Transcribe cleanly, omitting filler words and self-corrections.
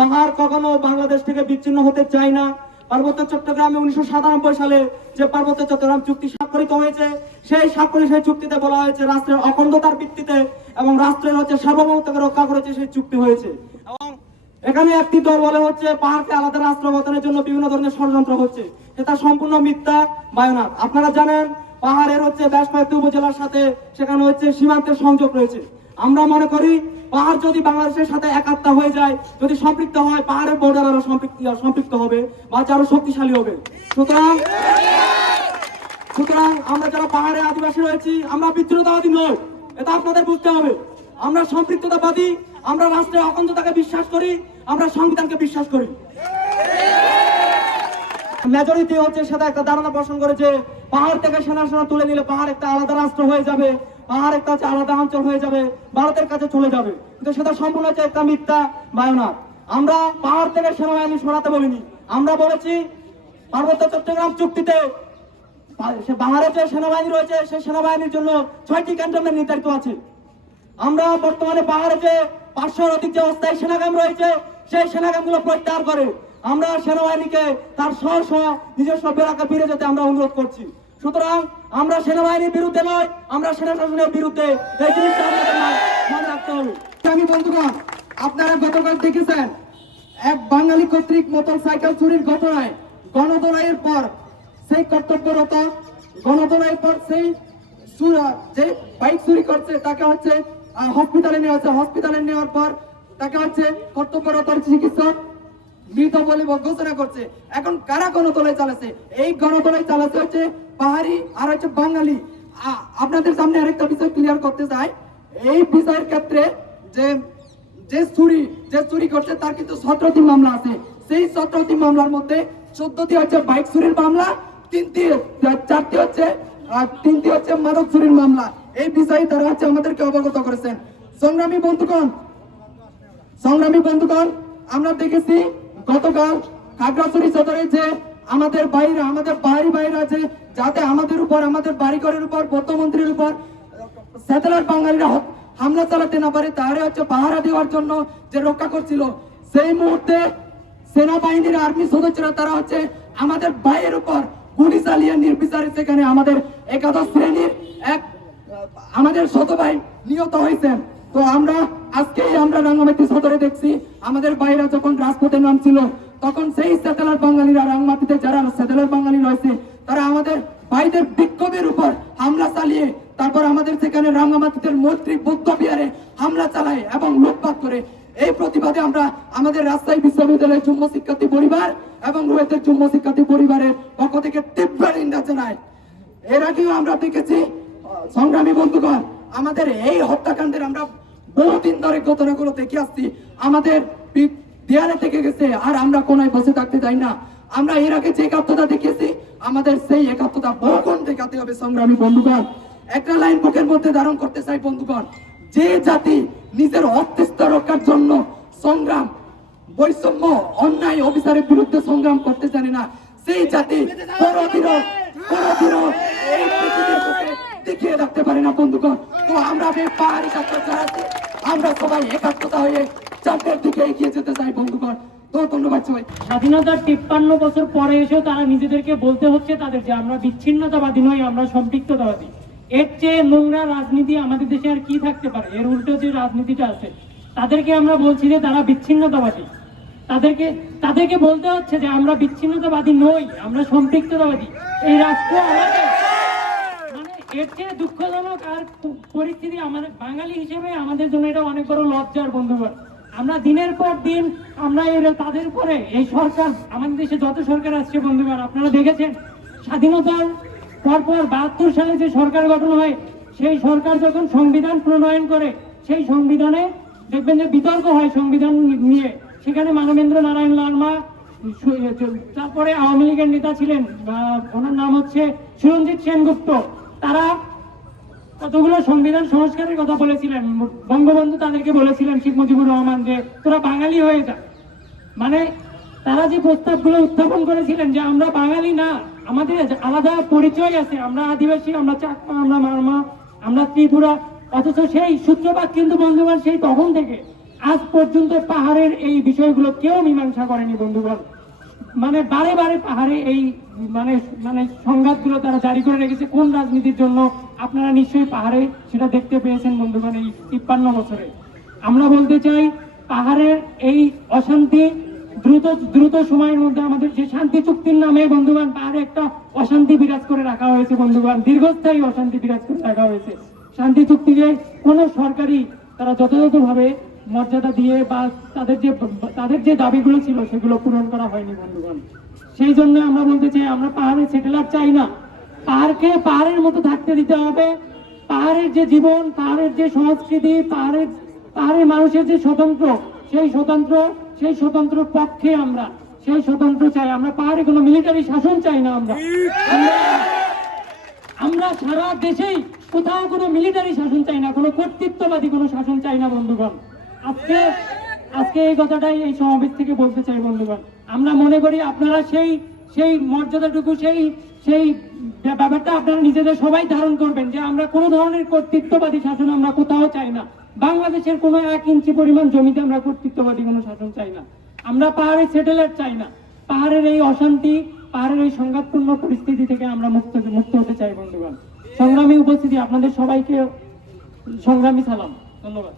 পাহাড় কখনো বাংলাদেশ থেকে বিচ্ছিন্ন হতে চায় না। পার্বত্য চট্টগ্রামে 1997 সালে যে পার্বত্য চট্টগ্রাম চুক্তি স্বাক্ষরিত হয়েছে, সেই চুক্তিতে বলা হয়েছে রাষ্ট্রের অখণ্ডতার ভিত্তিতে এবং রাষ্ট্রের সার্বভৌমত্বকে রক্ষা করেছে সেই চুক্তি হয়েছে। এবং এখানে একটি দল বলে হচ্ছে পাহাড়কে আলাদা রাষ্ট্র গঠনের জন্য বিভিন্ন ধরনের ষড়যন্ত্র হচ্ছে, এটা সম্পূর্ণ মিথ্যা বায়নাট। আপনারা জানেন পাহাড়ের বেশ কয়েকটি উপজেলার সাথে সেখানে সীমান্তের সংযোগ রয়েছে। আমরা মনে করি পাহাড় যদি বাংলাদেশের সাথে একাত্ম হয়ে যায়, যদি সম্পৃক্ত হয়, পাহাড়ের বর্ডার আরো সম্পৃক্ত হবে বা আরো শক্তিশালী হবে। সুতরাং আমরা যারা পাহাড়ে আদিবাসী রয়েছি, আমরা বিচ্ছিন্নতাবাদী নই, এটা আপনাদের বুঝতে হবে। আমরা সম্পৃক্ততাবাদী, আমরা রাষ্ট্রের অখণ্ডতাকে বিশ্বাস করি, আমরা সংবিধানকে বিশ্বাস করি। মেজরিটি সেটা একটা ধারণা পোষণ করেছে পাহাড় থেকে সেনা তুলে নিলে পাহাড় একটা আলাদা রাষ্ট্র হয়ে যাবে, পাহাড় একটা আলাদা অঞ্চল হয়ে যাবে, ভারতের কাছে চলে যাবে। কিন্তু সেটা সম্পূর্ণ একটা মিথ্যা বায়নাট। আমরা পাহাড় থেকে সেনাবাহিনী সরাতে বলিনি, আমরা বলেছি পার্বত্য চট্টগ্রাম চুক্তিতে বাংলাদেশের যে সেনাবাহিনী রয়েছে সেই সেনাবাহিনীর জন্য 6টি ক্যান্টনমেন্ট নির্ধারিত আছে। আমরা বর্তমানে পাহাড়ে যে 500-র অধিক যে অস্থায়ী সেনাক্যাম্প রয়েছে সেই সেনাক্যাম্পগুলো প্রত্যাহার করে আমরা সেনাবাহিনীকে তার স্ব নিজস্ব বেড়াকে ফিরে যেতে আমরা অনুরোধ করছি। সুতরাং আমরা সেনাবাহিনীর বিরুদ্ধে নয়, আমরা সেনা শাসনের বিরুদ্ধে। এই জিনিসটা আমাদের মনে রাখতে হবে। আমি বন্ধুগণ, আপনারা গতকাল দেখেছেন এক বাঙালি কর্তৃক মোটরসাইকেল চুরির ঘটনায় গণদোলাইয়ের পর সেই কর্তব্যরত গণদোলাইয়ের পর সেই যে বাইক চুরি করছে তাকে হসপিটালে নেওয়া হচ্ছে। হসপিটালে নেওয়ার পর তাকে কর্তব্যরত চিকিৎসক মৃত বলে ঘোষণা করছে। এখন কারা গণদোলাই চালাচ্ছে? এই গণদোলাই চালাচ্ছে পাহাড়ি আর বাঙালি। আপনাদের সামনে আরেকটা বিষয় ক্লিয়ার করতে চাই। এই বিষয়ের ক্ষেত্রে যে চুরি করছে তার কিন্তু 17টি মামলা আছে। সেই 17টি মামলার মধ্যে 14টি বাইক চুরির মামলা, 3টি মাদক চুরির মামলা। এই বিষয়ে তারা আমাদেরকে অবগত করেছেন। সংগ্রামী বন্ধুগণ, আমরা দেখেছি গতকাল খাগড়াছড়ি সদরে যে আমাদের পাহাড়ি বাইরে আছে, যাতে আমাদের বাড়িঘরের উপর, বৌদ্ধমন্ত্রীর উপর স্যাটেলাইট বাঙালিরা হামলা চালাতে না পারে, তারা পাহারা দেওয়ার জন্য যে রক্ষা করছিল, সেই মুহূর্তে সেনাবাহিনীর আর্মি সদস্যরা তারা আমাদের ভাইয়ের উপর গুলি চালিয়ে নির্বিচারে সেখানে আমাদের একাদশ শ্রেণীর আমাদের ছোট ভাই নিহত হয়েছেন। তো আমরা রাঙ্গামাটি সদরে দেখছি আমাদের ভাইরা যখন রাজপথে নামছিল তখন সেই স্যাটেলাইট বাঙালিরা রাঙ্গামাটিতে যারা স্যাটেলাইট বাঙালি রয়েছে তারা আমাদের ভাইদের বিক্ষোভের উপর হামলা চালিয়ে তারপর আমাদের সেখানে রাঙ্গামাটিতে মৈত্রী বৌদ্ধ বিহারে হামলা চালায় এবং লুটপাট করে। এই প্রতিবাদে আমরা আমাদের রাজশাহী বিশ্ববিদ্যালয়ের যুগ্ম শিক্ষার্থী পরিবার এবং রুয়েটের যুগ্ম শিক্ষার্থী পরিবারের পক্ষ থেকে তীব্র নিন্দা জানাই। এর আগেও আমরা দেখেছি সংগ্রামী বন্ধুগণ, আমাদের এই হত্যাকাণ্ডের আমরা বহুদিন ধরে ঘটনাগুলো দেখে আসছি। আমাদের দেয়ালে থেকে গেছে, আর আমরা কোনায় বসে থাকতে চাই না। আমরা এর আগে যে একাত্মতা দেখিয়েছি আমাদের সেই একাত্মতা বহুগুণ দেখাতে হবে। সংগ্রামী বন্ধুগণ, একটা লাইন বুকের মধ্যে ধারণ করতে চাই বন্ধুগণ, যে জাতি নিজের অস্তিত্ব রক্ষার জন্য সংগ্রাম, বৈষম্য, অন্যায়, অবিচারের বিরুদ্ধে সংগ্রাম করতে জানে না, সেই জাতি কোনদিনও এই পৃথিবীর বুকে দেখিয়ে রাখতে পারে না বন্ধুগণ। তো আমরা পাহাড়ি ছাত্র যারা আছি আমরা সবাই একাত্মতা হয়ে চাঁদের দিকে এগিয়ে যেতে চাই বন্ধুগণ। তো ধন্যবাদ সবাই। স্বাধীনতার 53 বছর পরে এসেও তারা নিজেদেরকে বলতে হচ্ছে তাদের যে আমরা বিচ্ছিন্নতাবাদী নই, আমরা সম্পৃক্ততাবাদী। এর চেয়ে নোংরা রাজনীতি আমাদের দেশে আর কি থাকতে পারে? এর উল্টো যে রাজনীতিটা আছে, তাদেরকে আমরা বলছি যে তারা বিচ্ছিন্নতাবাদী। তাদেরকে বলতে হচ্ছে যে আমরা বিচ্ছিন্নতাবাদী নই, আমরা সম্পৃক্ততাবাদী। এই রাষ্ট্র আমাদের, মানে এর চেয়ে দুঃখজনক আর পরিস্থিতি আমাদের বাঙালি হিসেবে আমাদের জন্য এটা অনেক বড় লজ্জার বন্ধুগণ। আমরা দিনের পর দিন আমরা তাদের উপরে এই সরকার, আমাদের দেশে যত সরকার আসছে বন্ধুগণ, আপনারা দেখেছেন স্বাধীনতার পরপর 72 সালে যে সরকার গঠন হয়, সেই সরকার যখন সংবিধান প্রণয়ন করে সেই সংবিধানে দেখবেন যে বিতর্ক হয় সংবিধান নিয়ে। সেখানে মানবেন্দ্র নারায়ণ লালমা, তারপরে আওয়ামী লীগের নেতা ছিলেন, ওনার নাম সুরঞ্জিত সেনগুপ্ত, তারা কতগুলো সংবিধান সংস্কারের কথা বলেছিলেন। বঙ্গবন্ধু তাদেরকে বলেছিলেন, শেখ মুজিবুর রহমান, যে তোরা বাঙালি হয়ে যা। মানে তারা যে প্রস্তাবগুলো উত্থাপন করেছিলেন যে আমরা বাঙালি না, আমাদের আলাদা পরিচয় আছে, আমরা আদিবাসী, আমরা চাকমা, আমরা মারমা, আমরা ত্রিপুরা, অথচ সেই সূত্রপাত কিন্তু বন্ধুগণ সেই তখন থেকে। আজ পর্যন্ত পাহাড়ের এই বিষয়গুলো কেউ মীমাংসা করেনি বন্ধুগণ। মানে বারে বারে পাহাড়ে এই মানে মানে সংঘাতগুলো তারা জারি করে রেখেছে কোন রাজনীতির জন্য, আপনারা নিশ্চয়ই পাহাড়ে সেটা দেখতে পেয়েছেন বন্ধুগণ এই 53 বছরে। আমরা বলতে চাই পাহাড়ের এই অশান্তি দ্রুত সময়ের মধ্যে আমাদের যে শান্তি চুক্তির নামে বন্ধুগণ পাহাড়ে একটা অশান্তি বিরাজ করে রাখা হয়েছে বন্ধুগণ, দীর্ঘস্থায়ী অশান্তি বিরাজ করে রাখা হয়েছে। শান্তি চুক্তিকে কোনো সরকারি তারা যথাযথভাবে মর্যাদা দিয়ে বা তাদের যে দাবিগুলো ছিল সেগুলো পূরণ করা হয়নি বন্ধুগণ। সেই জন্য আমরা বলতে চাই আমরা পাহাড়ে সেটেলার চাই না, পাহাড়কে পাহাড়ের মতো থাকতে দিতে হবে। পাহাড়ের যে জীবন, পাহাড়ের যে সংস্কৃতি, পাহাড়ের মানুষের যে স্বতন্ত্র, সেই স্বতন্ত্র পক্ষে আমরা সেই স্বতন্ত্র চাই। আমরা পাহাড়ে কোনো মিলিটারি শাসন চাই না। আমরা সারা দেশেই কোথাও কোনো মিলিটারি শাসন চাই না, কোনো কর্তৃত্ববাদী কোনো শাসন চাই না বন্ধুগণ। আজকে এই কথাটাই এই সমাবেশ থেকে বলতে চাই বন্ধুগণ। আমরা মনে করি আপনারা সেই মর্যাদাটুকু সেই ব্যাপারটা আপনারা নিজেদের সবাই ধারণ করবেন যে আমরা কোনো ধরনের কর্তৃত্ববাদী শাসন আমরা কোথাও চাই না। বাংলাদেশের কোনো 1 ইঞ্চি পরিমাণ জমিতে আমরা কর্তৃত্ববাদী কোনো শাসন চাই না। আমরা পাহাড়ে সেটেলাইট চাই না। পাহাড়ের এই অশান্তি, পাহাড়ের এই সংঘাতপূর্ণ পরিস্থিতি থেকে আমরা মুক্ত হতে চাই বন্ধুগণ। সংগ্রামী উপস্থিতি, আপনাদের সবাইকে সংগ্রামী সালাম, ধন্যবাদ।